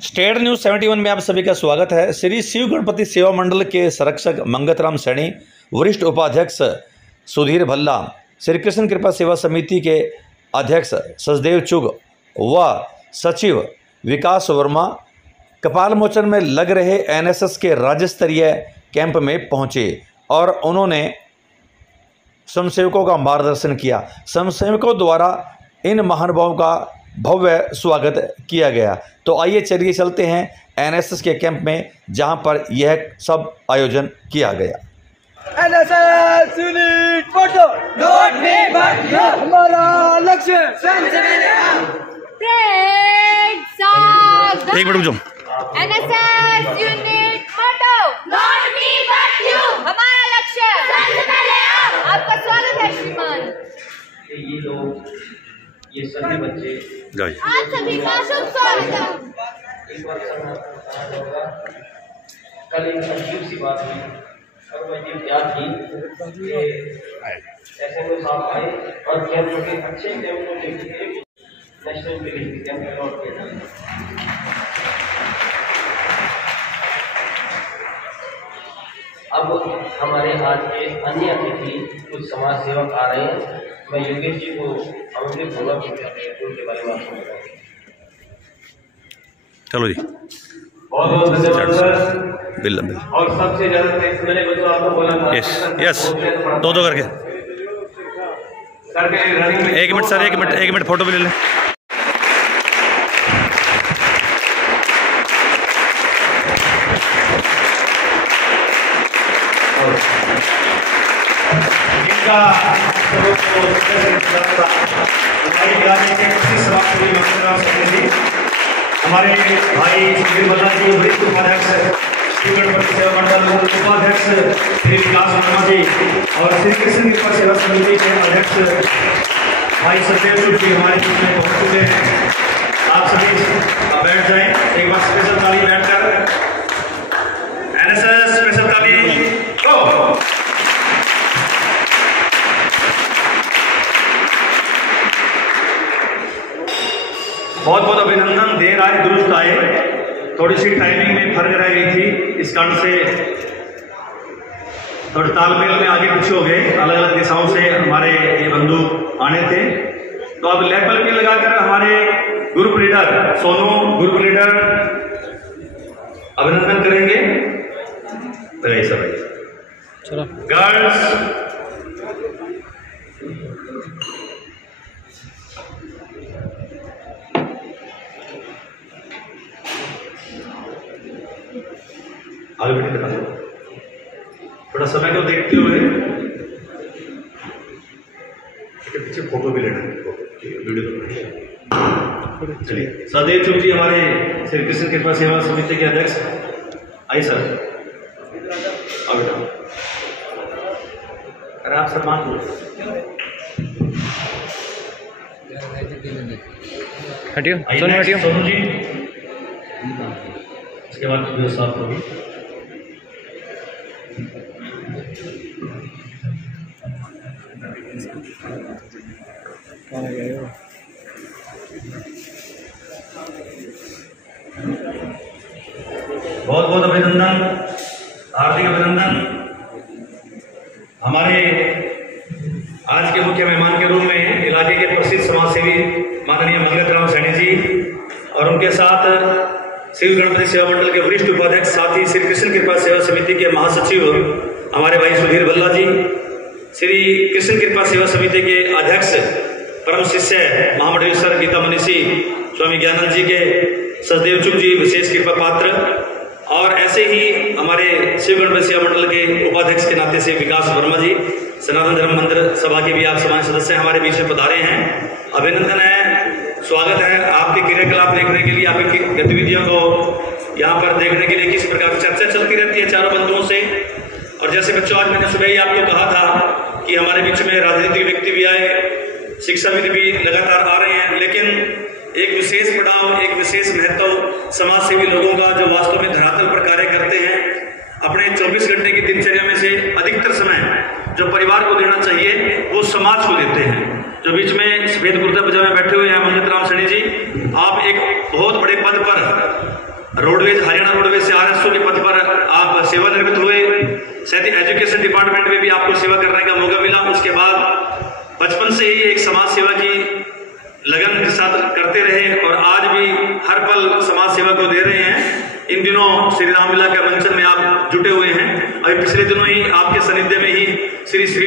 State news 71 में आप सभी का स्वागत है। श्री शिव गणपति सेवा मंडल के संरक्षक मंगतराम सैनी, वरिष्ठ उपाध्यक्ष सुधीर भल्ला, श्री कृष्ण कृपा सेवा समिति के अध्यक्ष सचदेव चुग व सचिव विकास वर्मा कपाल मोचन में लग रहे एनएसएस के राज्य स्तरीय कैंप में पहुंचे और उन्होंने स्वयंसेवकों का मार्गदर्शन किया। स्वयंसेवकों द्वारा इन महानुभावों का भव्य स्वागत किया गया। तो आइए चलिए चलते हैं एनएसएस के कैंप में, जहां पर यह सब आयोजन किया गया। एनएसएस यूनिट फोटो नोट में भरियो, हमारा लक्ष्य एक मिनट रुक जाओ। NSS unit photo note me but you, हमारा लक्ष्य सबसे पहले आपका स्वागत है श्रीमान। ये लोग, ये सभी बच्चे, आप सभी का शुभ स्वागत है। एक बार कल एक अजीब सी बात हुई और मुझे याद थी कि ऐसे में साहब आए और कैंप के अच्छे कैंप को लेकर नेशनल के लिए कैंप में लौट के अब हमारे आज के अन्य अतिथि कुछ समाज सेवक आ रहे हैं। मैं योगेश जी को आमंत्रित होगा उनके बारे में आपको बताऊं। चलो जी, बहुत बहुत धन्यवाद सर। बिल और सबसे ज्यादा मैंने बच्चों आपको बोला था यस दो करके सर के रनिंग में एक मिनट सर, एक मिनट फोटो भी ले लें। हमारे भाई सुधीर भल्ला जी, वरिष्ठ उपाध्यक्ष शिव गणपति सेवा मंडल, उपाध्यक्ष श्री विकास वर्मा जी और श्री कृष्ण कृपा सेवा समिति के अध्यक्ष भाई सचदेव चुग जी हमारे बीच में पहुंच चुके हैं। आप सभी बैठ जाएं। एक बार स्पेशल ताली बैठकर एनएसएस स्पेशल ताली गो। बहुत बहुत अभिनंदन। देर आए दुरुस्त आए, थोड़ी सी टाइमिंग में फर्क रह गई थी, इस कारण से थोड़े तालमेल में आगे पीछे हो गए। अलग अलग दिशाओं से हमारे ये बंधु आने थे, तो अब लेवल पे लगाकर हमारे group leader Sonu, group leader अभिनंदन करेंगे। चलो गर्ल्स आगे बढ़ के बताओ, थोड़ा समय को देखते हुए पीछे फोटो भी लेना है, वीडियो। चलिए, सचदेव चुग जी हमारे श्री कृष्ण कृपा सेवा समिति के अध्यक्ष, आइए सर। आगे अरे आप सम्मान हटियो, सोनू जी, इसके बाद वीडियो साफ होगी। बहुत बहुत अभिनंदन, हार्दिक अभिनंदन। हमारे आज के मुख्य मेहमान के रूप में इलाके के प्रसिद्ध समाजसेवी माननीय मंगतराम सैनी जी और उनके साथ शिव गणपति सेवा मंडल के वरिष्ठ उपाध्यक्ष, साथ ही श्री कृष्ण कृपा सेवा समिति के महासचिव हमारे भाई सुधीर भल्ला जी, श्री कृष्ण कृपा सेवा समिति के अध्यक्ष परम शिष्य महामंडलेश्वर गीता मनीषी स्वामी ज्ञानंद जी के सचदेव चुग जी विशेष कृपा पात्र, और ऐसे ही हमारे शिव गणपति सेवा मंडल के उपाध्यक्ष के नाते से विकास वर्मा जी, सनातन धर्म मंदिर सभा के भी आप सामान्य सदस्य हमारे बीच में पधारे हैं। अभिनंदन है, स्वागत है आपके क्रियाकलाप देखने के लिए, आपकी गतिविधियों को यहाँ पर देखने के लिए। किस प्रकार की चर्चा चलती रहती है चारों बंधुओं से। और जैसे बच्चों, आज मैंने सुबह ही आपको कहा था कि हमारे बीच में राजनीतिक व्यक्ति भी आए, शिक्षाविद भी लगातार आ रहे हैं, लेकिन एक विशेष पड़ाव, एक विशेष महत्व समाजसेवी लोगों का जो वास्तव में धरातल पर कार्य करते हैं, अपने 24 घंटे की दिनचर्या में से अधिकतर समय जो परिवार को देना चाहिए वो समाज को देते हैं। जो बीच में सफेद कुर्ता पजामे बैठे हुए हैं मंगत राम सैनी जी, आप एक बहुत बड़े पद पर रोडवेज, हरियाणा रोडवेज से RSO के पद पर आप सेवानिवृत्त हुए। साथ ही एजुकेशन डिपार्टमेंट में भी आपको सेवा करने का मौका मिला। उसके बाद बचपन से ही एक समाज सेवा की लगन के साथ करते रहे और आज भी हर पल समाज सेवा को दे रहे हैं। इन दिनों श्री रामलीला के मंचन में आप जुटे हुए हैं। अभी पिछले दिनों ही आपके सानिध्य में ही श्री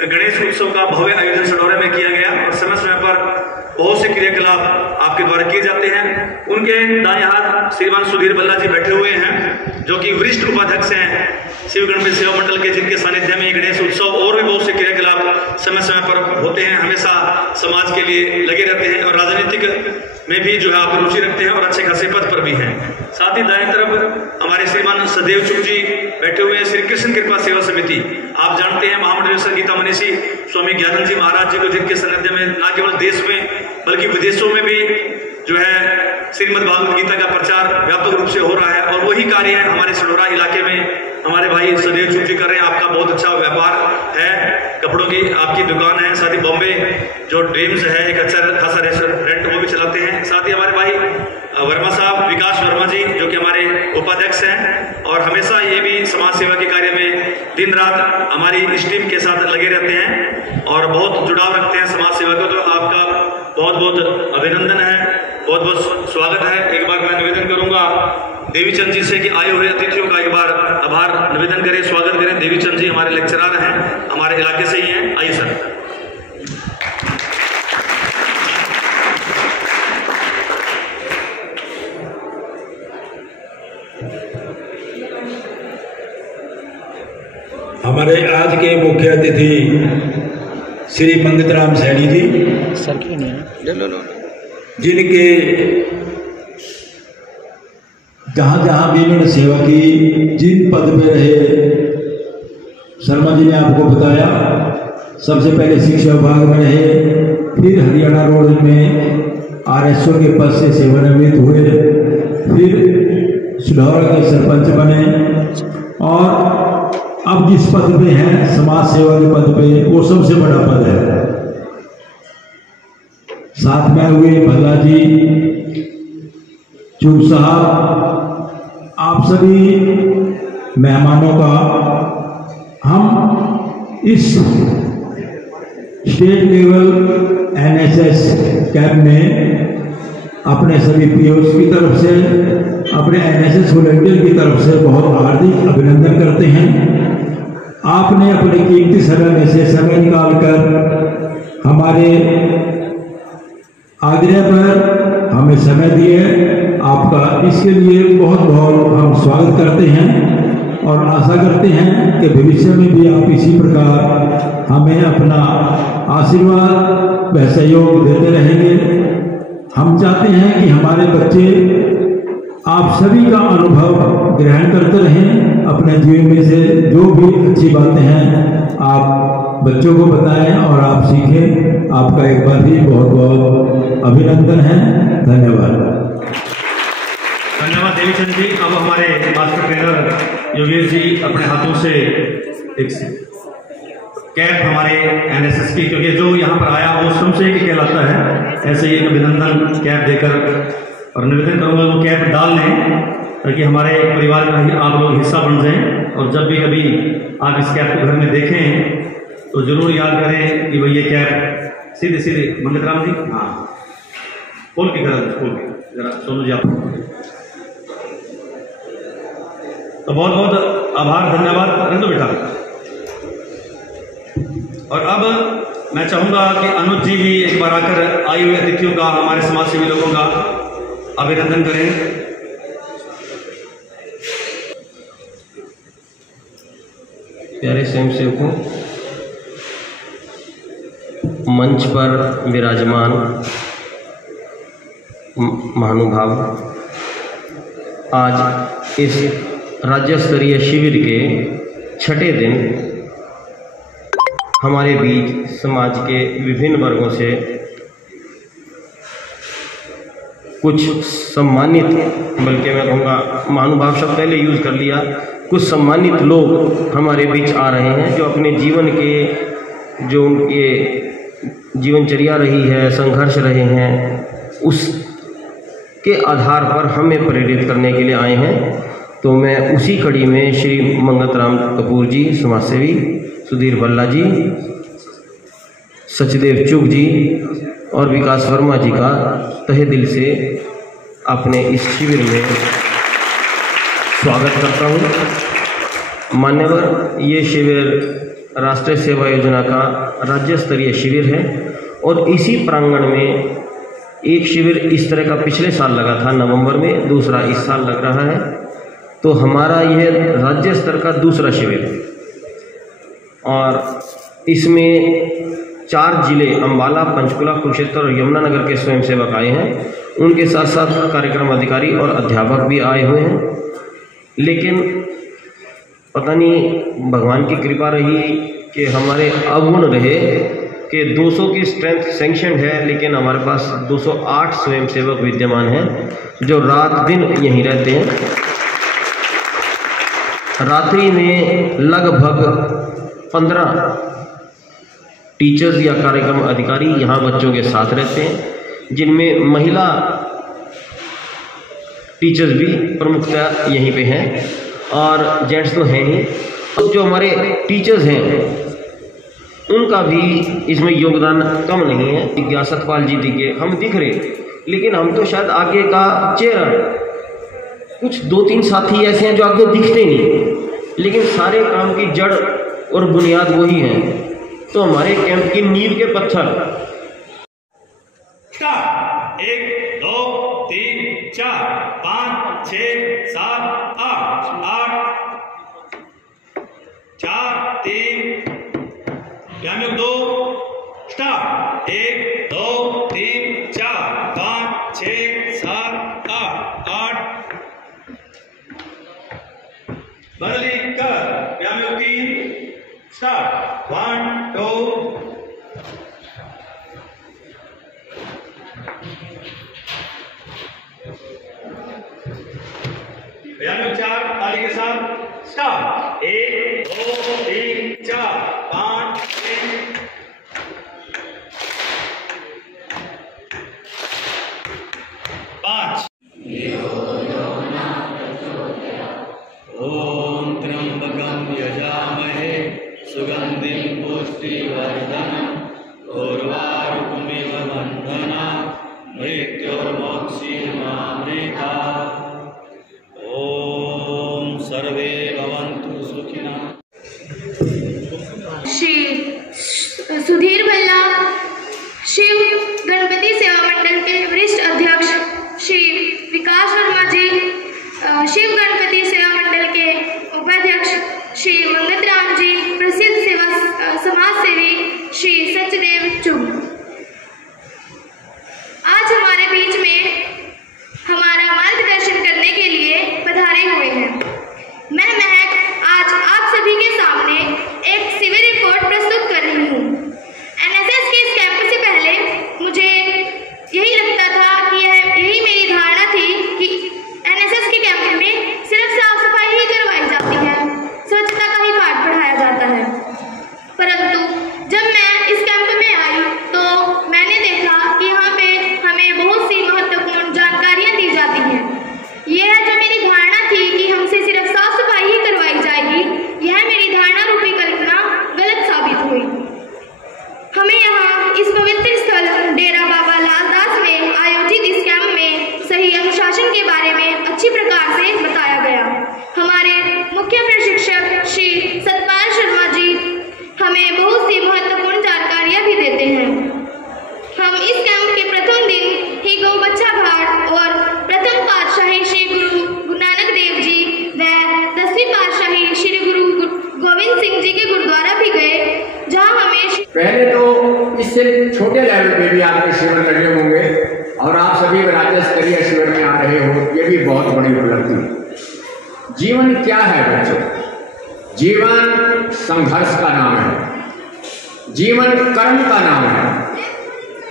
गणेश उत्सव का भव्य आयोजन सढौरा में किया गया और समय समय पर बहुत से क्रियाकलाप आपके द्वारा किए जाते हैं। उनके दाएं हाथ श्रीमान सुधीर भल्ला जी बैठे हुए हैं, जो कि वरिष्ठ उपाध्यक्ष हैं शिव गणपति सेवा मंडल के, जिनके सानिध्य में गणेश उत्सव और भी बहुत से क्रियाकलाप समय समय पर होते हैं। हमेशा समाज के लिए लगे रहते हैं और राजनीतिक में भी जो है आप रुचि रखते हैं और अच्छे खासे पद पर भी हैं। साथ ही दाएं तरफ हमारे श्रीमान सदैव चुप जी बैठे हुए हैं, श्री कृष्ण कृपा सेवा समिति। आप जानते हैं महामंडलेश्वर गीता मनीषी स्वामी ज्ञानंद जी महाराज जी को, जिनके सानिध्य में न केवल देश में बल्कि विदेशों में भी जो है श्रीमद् भागवत गीता का प्रचार व्यापक रूप से हो रहा है। और वही कार्य हमारे सढौरा इलाके में हमारे भाई सदैव चुप जी कर रहे हैं। आपका बहुत अच्छा व्यापार है, कपड़ों की आपकी दुकान है। साथ ही बॉम्बे जो ड्रीम्स है एक अच्छा खासा रेस्टोरेंट वो भी चलाते हैं। साथ ही हमारे भाई वर्मा साहब, विकास वर्मा जी, जो कि हमारे उपाध्यक्ष हैं और हमेशा ये भी समाज सेवा के कार्य में दिन रात हमारी इस टीम के साथ लगे रहते हैं और बहुत जुड़ाव रखते हैं समाज सेवा को। तो आपका बहुत बहुत अभिनंदन है, बहुत बहुत स्वागत है। एक बार मैं निवेदन करूंगा देवीचंद जी से कि आए हुए अतिथियों का एक बार आभार निवेदन करें, स्वागत करें। देवीचंद जी हमारे लेक्चरर हैं, हमारे इलाके से ही हैं। आइए सर। हमारे आज के मुख्य अतिथि श्री मंगत राम सैनी जी, जिनके जहाँ जहाँ भी इन्होंने सेवा की, जिन पद पे रहे, शर्मा जी ने आपको बताया, सबसे पहले शिक्षा विभाग में रहे, फिर हरियाणा रोड में RSO के पद से सेवानिवृत्त हुए, फिर सढौरा के सरपंच बने और अब जिस पद पे हैं समाज सेवा के पद पे, वो सबसे बड़ा पद है। साथ में हुए भल्ला जी, चुप साहब, आप सभी मेहमानों का हम इस स्टेट लेवल NSS कैंप में अपने सभी POs की तरफ से, अपने NSS वॉलंटियर की तरफ से बहुत हार्दिक अभिनंदन करते हैं। आपने अपने कीमती समय में से समय निकालकर हमारे आग्रह पर हमें समय दिए। आपका इसके लिए बहुत बहुत हम स्वागत करते हैं और आशा करते हैं कि भविष्य में भी आप इसी प्रकार हमें अपना आशीर्वाद व सहयोग देते रहेंगे। हम चाहते हैं कि हमारे बच्चे आप सभी का अनुभव ग्रहण करते रहें, अपने जीवन में से जो भी अच्छी बातें हैं आप बच्चों को बताएं और आप सीखें। आपका एक बार भी बहुत बहुत अभिनंदन है। धन्यवाद। धन्यवाद देवीचंद जी। अब हमारे मास्टर ट्रेनर योगेश जी अपने हाथों से एक कैप हमारे NSS की, क्योंकि जो यहाँ पर आया वो स्वयं से ही कहलाता है, ऐसे ही एक अभिनंदन कैप देकर और निवेदन करूँगा वो कैप डाल लें ताकि हमारे परिवार का ही आप लोग हिस्सा बन जाएं। और जब भी कभी आप इस कैप को घर में देखें तो जरूर याद करें कि भाई ये कैप सीधे सीधे मंगत राम जी, हाँ खोल के जरा सोनू जी आप। तो बहुत बहुत आभार, धन्यवाद। रख दो बेटा। और अब मैं चाहूँगा कि अनुज जी भी एक बार आकर आए हुए अतिथियों का, हमारे समाज सेवी लोगों का अभिनंदन करें। प्यारे स्वयंसेवकों, मंच पर विराजमान महानुभाव, आज इस राज्य स्तरीय शिविर के छठे दिन हमारे बीच समाज के विभिन्न वर्गों से कुछ सम्मानित, बल्कि मैं कहूँगा महानुभाव शब्द पहले यूज़ कर लिया, कुछ सम्मानित लोग हमारे बीच आ रहे हैं जो अपने जीवन के जो उनके जीवनचर्या रही है, संघर्ष रहे हैं, उसके आधार पर हमें प्रेरित करने के लिए आए हैं। तो मैं उसी कड़ी में श्री मंगतराम कपूर जी, समाजसेवी, सुधीर भल्ला जी, सचदेव चुग जी और विकास वर्मा जी का तहे दिल से अपने इस शिविर में स्वागत करता हूँ। मान्यवर, ये शिविर राष्ट्रीय सेवा योजना का राज्य स्तरीय शिविर है और इसी प्रांगण में एक शिविर इस तरह का पिछले साल लगा था नवंबर में, दूसरा इस साल लग रहा है। तो हमारा यह राज्य स्तर का दूसरा शिविर है और इसमें 4 जिले अंबाला, पंचकुला, कुरुक्षेत्र और यमुनानगर के स्वयंसेवक आए हैं। उनके साथ साथ कार्यक्रम अधिकारी और अध्यापक भी आए हुए हैं। लेकिन पता नहीं भगवान की कृपा रही कि हमारे अवगुण रहे कि 200 की स्ट्रेंथ सैंक्शन है, लेकिन हमारे पास 208 स्वयंसेवक विद्यमान हैं जो रात दिन यहीं रहते हैं। रात्रि में लगभग 15 टीचर्स या कार्यक्रम अधिकारी यहाँ बच्चों के साथ रहते हैं, जिनमें महिला टीचर्स भी प्रमुखतः यहीं पे हैं और जेंट्स तो हैं ही। अब जो हमारे टीचर्स हैं उनका भी इसमें योगदान कम नहीं है। दिव्या सतपाल जी दिखे हम दिख रहे, लेकिन हम तो शायद आगे का चेहरा, कुछ 2-3 साथी ऐसे हैं जो आगे दिखते नहीं, लेकिन सारे काम की जड़ और बुनियाद वही है। तो हमारे कैंप की नींव के पत्थर 1 2 3 4 5 6 7 8 4 3 2 स्टार्ट 1 2 3 4 5 6 7 8 बदली कर 3 स्टार्ट 1 2 4 ताली के साथ स्टार्ट 1 2 3 4 5 6 5 ओम त्र्यंबकं यजामहे सुगंधिं पुष्टिवर्धनम् उर्वारुकमिव बन्धनान् मृत्योर्मोक्षीयमामृतात्। ओम सर्वे भवन्तु सुखिनः। श्री सुधीर भल्ला शिव गणपति सेवा मंडल के वरिष्ठ अध्यक्ष, श्री विकास वर्मा जी शिव गणपति सेवा मंडल के उपाध्यक्ष, श्री मंगतराम जी प्रसिद्ध समाज सेवी, श्री सचदेव चुग आज हमारे बीच में हमारा मार्गदर्शन करने के लिए पधारे हुए हैं। मैं महक आज आप सभी के सामने एक शिविर रिपोर्ट प्रस्तुत कर रही हूँ। एनएसएस के इस कैंप से पहले मुझे यही लगता था कि यही मेरी धारणा थी कि एनएसएस के कैंप में सिर्फ साफ सफाई ही करवाई जाती है, स्वच्छता का ही पाठ पढ़ाया जाता है। परंतु जब मैं इस कैंप में आई तो मैंने देखा कि यहाँ पे हमें बहुत सी महत्वपूर्ण जानकारियाँ दी जाती हैं। यह जो मेरी धारणा थी कि हमसे सिर्फ साफ सफाई ही करवाई जाएगी, यह मेरी धारणा रूपी कल्पना गलत साबित हुई। हमें यहाँ इस पवित्र स्थल डेरा बाबा लालदास में आयोजित इस कैंप में सही अनुशासन के बारे में अच्छी प्रकार से बताया गया। हमारे मुख्य प्रशिक्षक श्री सतपाल शर्मा जी हमें बहुत सी महत्वपूर्ण जानकारियाँ भी देते हैं। हम इस कैंप के प्रथम दिन ही गौ बच्चा घाट और प्रथम पातशाही श्री गुरु नानक देव जी व 10वीं पातशाही श्री गुरु गोविंद सिंह जी के गुरुद्वारा भी गए, जहां हमें पहले तो इससे छोटे लेवल पे भी आपके शिविर लगे होंगे और आप सभी राज्य स्तरीय शिविर में आ रहे हो, ये भी बहुत बड़ी उपलब्धि है। जीवन क्या है बच्चों? जीवन संघर्ष का नाम है, जीवन कर्म का नाम है,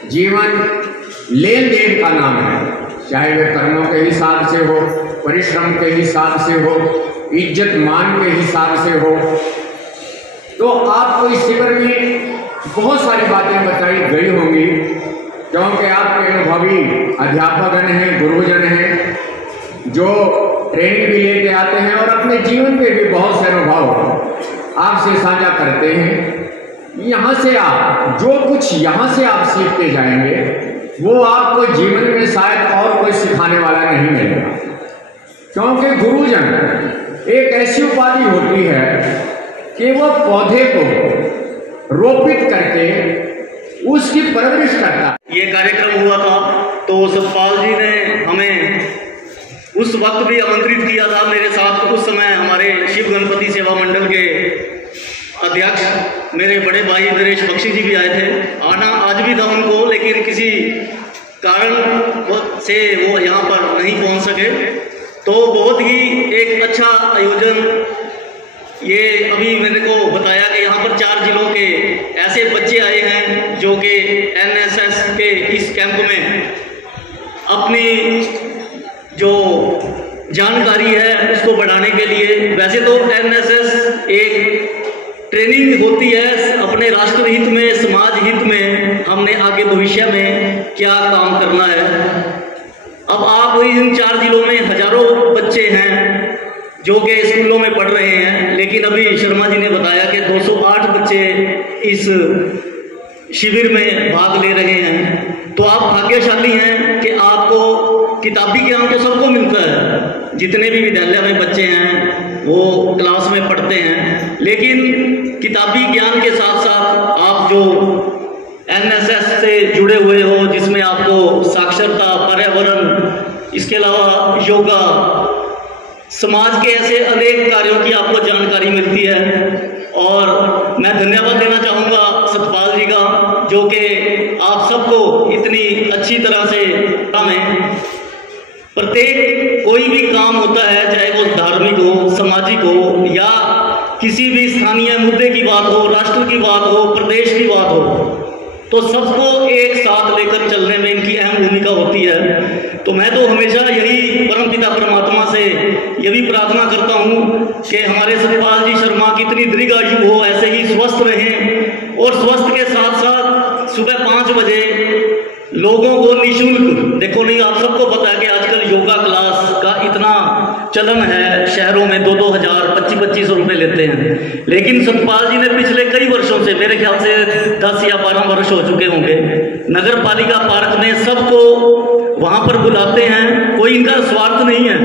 जीवन लेन देन का नाम है, चाहे वे कर्मों के हिसाब से हो, परिश्रम के हिसाब से हो, इज्जत मान के हिसाब से हो। तो आपको इस शिविर में बहुत सारी बातें बताई गई होंगी, क्योंकि आपके अनुभवी अध्यापकगण हैं, गुरुजन हैं, जो ट्रेनिंग भी लेके आते हैं और अपने जीवन पे भी बहुत से अनुभव आपसे साझा करते हैं। यहाँ से आप जो कुछ यहाँ से आप सीखते जाएंगे वो आपको जीवन में शायद और कोई सिखाने वाला नहीं मिलेगा, क्योंकि गुरुजन एक ऐसी उपाधि होती है कि वह पौधे को रोपित करके उसकी परवरिश करता है। ये कार्यक्रम हुआ था तो सतपाल जी ने हमें उस वक्त भी आमंत्रित किया था मेरे साथ। उस समय हमारे शिव गणपति सेवा मंडल के अध्यक्ष मेरे बड़े भाई नरेश बख्शी जी भी आए थे। आना आज भी था उनको, लेकिन किसी कारण से वो यहाँ पर नहीं पहुँच सके। तो बहुत ही एक अच्छा आयोजन, ये अभी मेरे को बताया कि यहाँ पर 4 जिलों के ऐसे बच्चे आए हैं जो कि एनएसएस के इस कैंप में अपनी जो जानकारी है उसको बढ़ाने के लिए। वैसे तो एनएसएस एक ट्रेनिंग होती है अपने राष्ट्र हित में, समाज हित में, हमने आगे भविष्य में क्या काम करना है। अब आप इन 4 जिलों में हजारों बच्चे हैं जो कि स्कूलों में पढ़ रहे हैं, लेकिन अभी शर्मा जी ने बताया कि 208 बच्चे इस शिविर में भाग ले रहे हैं। तो आप भाग्यशाली हैं कि आपको किताबी ज्ञान तो सबको मिलता है, जितने भी विद्यालय में बच्चे हैं वो क्लास में पढ़ते हैं, लेकिन किताबी ज्ञान के साथ साथ आप जो एनएसएस से जुड़े हुए हो, जिसमें आपको साक्षरता, पर्यावरण, इसके अलावा योगा, समाज के ऐसे अनेक कार्यों की आपको जानकारी मिलती है। और मैं धन्यवाद देना चाहूँगा सतपाल जी का, जो कि आप सबको इतनी अच्छी तरह से हमें प्रत्येक कोई भी काम होता है, चाहे वो धार्मिक हो, सामाजिक हो, या किसी भी स्थानीय मुद्दे की बात हो, राष्ट्र की बात हो, प्रदेश की बात हो, तो सबको एक साथ लेकर चलने में इनकी अहम भूमिका होती है। तो मैं तो हमेशा यही परमपिता परमात्मा से ये भी प्रार्थना करता हूँ कि हमारे सतपाल जी शर्मा की इतनी दीर्घायु हो, ऐसे ही स्वस्थ रहें, और स्वस्थ के साथ साथ सुबह 5 बजे लोगों को निःशुल्क, देखो नहीं आप सबको पता है कि आजकल योगा क्लास का इतना चलन है, शहरों में 2-2 हज़ार 25-25 रुपये लेते हैं, लेकिन सतपाल जी ने पिछले कई वर्षों से, मेरे ख्याल से 10 या 12 वर्ष हो चुके होंगे, नगर पालिका पार्क में सबको वहां पर बुलाते हैं। कोई इनका स्वार्थ नहीं है,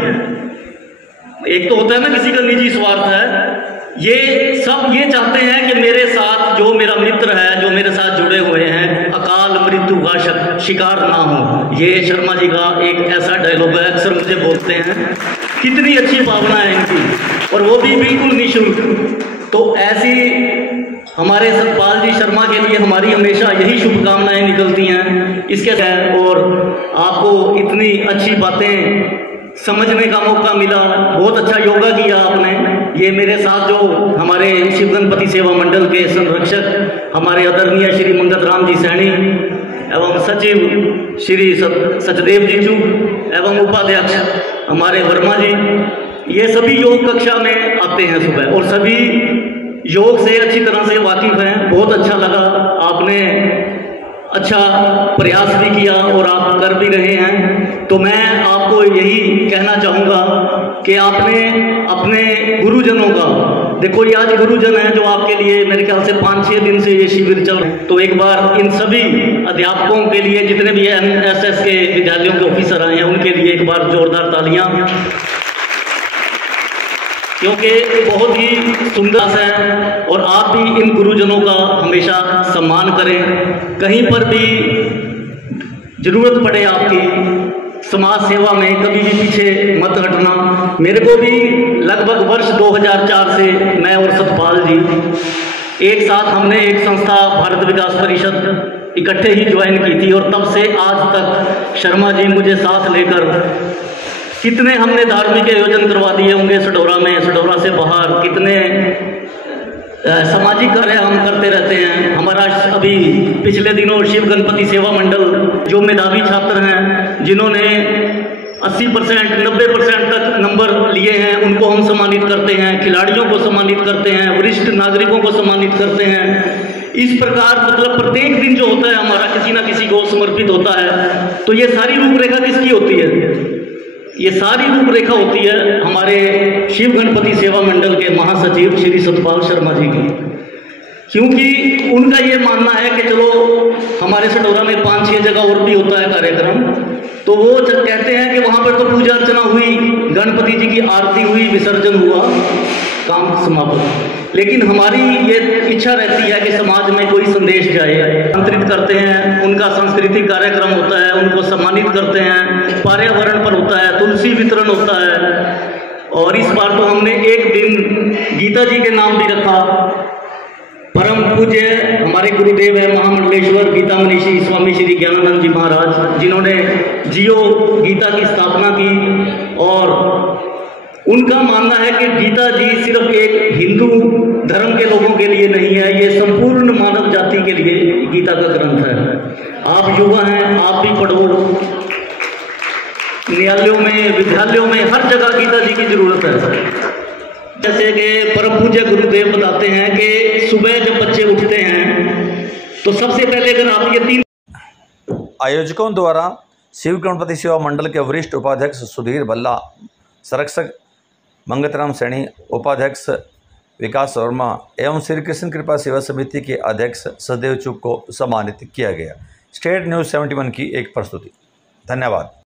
एक तो होता है ना किसी का निजी स्वार्थ है, ये सब ये चाहते हैं कि मेरे साथ जो मेरा मित्र है, जो मेरे साथ जुड़े हुए हैं, अकाल मृत्यु का शिकार ना हो। ये शर्मा जी का एक ऐसा डायलॉग है, अक्सर मुझे बोलते हैं, कितनी अच्छी भावना है इनकी, और वो भी बिल्कुल निःशुल्क। तो ऐसी हमारे सतपाल जी शर्मा के लिए हमारी हमेशा यही शुभकामनाएं निकलती हैं। इसके साथ और आपको इतनी अच्छी बातें समझने का मौका मिला, बहुत अच्छा योगा किया आपने। ये मेरे साथ जो हमारे शिव गणपति सेवा मंडल के संरक्षक हमारे आदरणीय श्री मंगत राम जी सैनी एवं सचिव श्री सचदेव जीजू एवं उपाध्यक्ष हमारे वर्मा जी, ये सभी योग कक्षा में आते हैं सुबह, और सभी योग से अच्छी तरह से वाकिफ हैं। बहुत अच्छा लगा, आपने अच्छा प्रयास भी किया और आप कर भी रहे हैं। तो मैं आपको यही कहना चाहूँगा कि आपने अपने गुरुजनों का, देखो ये आज गुरुजन हैं जो आपके लिए मेरे ख्याल से 5-6 दिन से ये शिविर चल रहे हैं, तो एक बार इन सभी अध्यापकों के लिए, जितने भी एनएसएस के विद्यालयों के ऑफिसर आए हैं, उनके लिए एक बार जोरदार तालियां, क्योंकि बहुत ही सुंदर है। और आप भी इन गुरुजनों का हमेशा सम्मान करें, कहीं पर भी जरूरत पड़े आपकी समाज सेवा में कभी भी पीछे मत हटना। मेरे को भी लगभग वर्ष 2004 से मैं और सतपाल जी एक साथ हमने एक संस्था भारत विकास परिषद इकट्ठे ही ज्वाइन की थी, और तब से आज तक शर्मा जी मुझे साथ लेकर कितने हमने धार्मिक आयोजन करवा दिए होंगे सडौरा में, सडौरा से बाहर कितने सामाजिक कार्य हम करते रहते हैं। हमारा अभी पिछले दिनों शिव गणपति सेवा मंडल जो मेधावी छात्र हैं, जिन्होंने 80%, 90% तक नंबर लिए हैं, उनको हम सम्मानित करते हैं, खिलाड़ियों को सम्मानित करते हैं, वरिष्ठ नागरिकों को सम्मानित करते हैं। इस प्रकार मतलब प्रत्येक दिन जो होता है हमारा किसी ना किसी को समर्पित होता है। तो ये सारी रूपरेखा किसकी होती है? ये सारी रूपरेखा होती है हमारे शिव गणपति सेवा मंडल के महासचिव श्री सतपाल शर्मा जी की, क्योंकि उनका ये मानना है कि चलो हमारे सटोरा में 5-6 जगह और भी होता है कार्यक्रम, तो वो जब कहते हैं कि वहाँ पर तो पूजा अर्चना हुई, गणपति जी की आरती हुई, विसर्जन हुआ, काम समाप्त। लेकिन हमारी ये इच्छा रहती है कि समाज में कोई संदेश जाए, आमंत्रित करते हैं, उनका सांस्कृतिक कार्यक्रम होता है, उनको सम्मानित करते हैं, पर्यावरण पर होता है, तुलसी वितरण होता है। और इस बार तो हमने एक दिन गीता जी के नाम भी रखा। परम पूज्य हमारे गुरुदेव है महामंडलेश्वर गीता मनीषी स्वामी श्री ज्ञानानंद जी महाराज, जिन्होंने जियो गीता की स्थापना की। और उनका मानना है कि गीता जी सिर्फ एक हिंदू धर्म के लोगों के लिए नहीं है, ये संपूर्ण मानव जाति के लिए गीता का ग्रंथ है। आप युवा हैं, आप भी पढ़ो, न्यायालयों में, विद्यालयों में, हर जगह गीता जी की जरूरत है। जैसे कि परम पूज्य गुरुदेव बताते हैं कि सुबह जब बच्चे उठते हैं तो सबसे पहले अगर आप ये 3 आयोजकों द्वारा शिव गणपति सेवा मंडल के वरिष्ठ उपाध्यक्ष सुधीर भल्ला, संरक्षक मंगतराम सैनी, उपाध्यक्ष विकास वर्मा एवं श्री कृष्ण कृपा सेवा समिति के अध्यक्ष सदैव चुप को सम्मानित किया गया। स्टेट न्यूज़ 71 की एक प्रस्तुति। धन्यवाद।